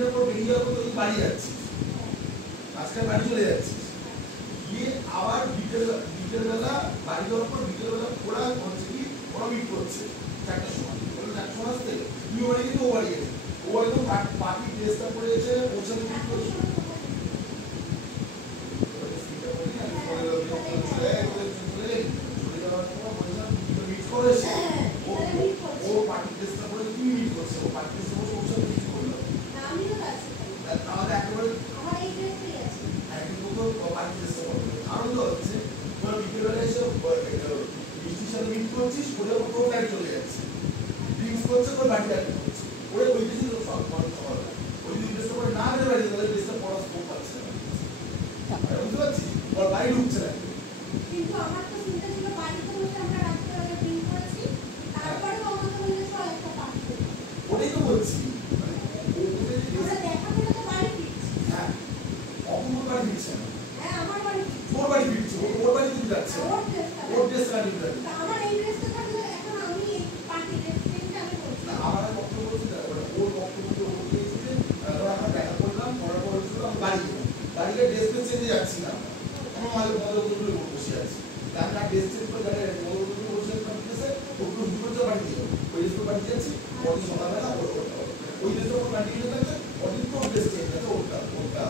দিনের পর বেরিয়ে যাবো তুই বাড়ি যাচ্ছিস, আজকাল বাড়ি চলে যাচ্ছিস, গিয়ে আবার বিকেলবেলা বাড়ি যাওয়ার পর বিকেলবেলা ওরা হচ্ছে কি ওরা মিট করছে 4টার সময়, ওরা 4টার সময় আসতে তুই বাড়ি গেছে, ও বাড়ি গেছে, ও একদম পার্টি ড্রেসটা পরে এসে ওর সাথে মিট করছে। কিন্তু আমার তো চিন্তা ছিল বাড়িতে বসে আমরা রাত্রে আগে ড্রিঙ্ক করেছি, তারপরে আমাকে বললে তো একটা পার্টি ওটাই তো বলছি আমরা দেখা করে তো বাড়ি ফিরছি। হ্যাঁ অপূর্ব বাড়ি ফিরছে না, হ্যাঁ আমার বাড়ি ওর বাড়ি ফিরছে, ওর বাড়ি কিন্তু যাচ্ছে ওর ড্রেসটা নিয়ে যাচ্ছে। আমার এই ড্রেসটা থাকলে এখন আমি এই পার্টি ড্রেসটা আমি বলছি আমার বক্তব্য বলছি না, ওর বক্তব্য বলছি যে ধরো আমরা দেখা করলাম, করার পর হচ্ছিল আমি বাড়ি গেলাম, বাড়ি গিয়ে ড্রেস চেঞ্জে যাচ্ছি না, আমার মাঝে মজা বসে আছি, আমি আর ড্রেস চেঞ্জ করে গাড়ি মজা বসে আসতেছে, ওগুলো দুটো বাড়ি দিয়ে ওই ড্রেস বাড়ি যাচ্ছি, পরদিন সকালবেলা ওই ড্রেসটা ওর বাড়ি গিয়ে থাকছে, পরদিন তো ড্রেস চেঞ্জ আছে ওটা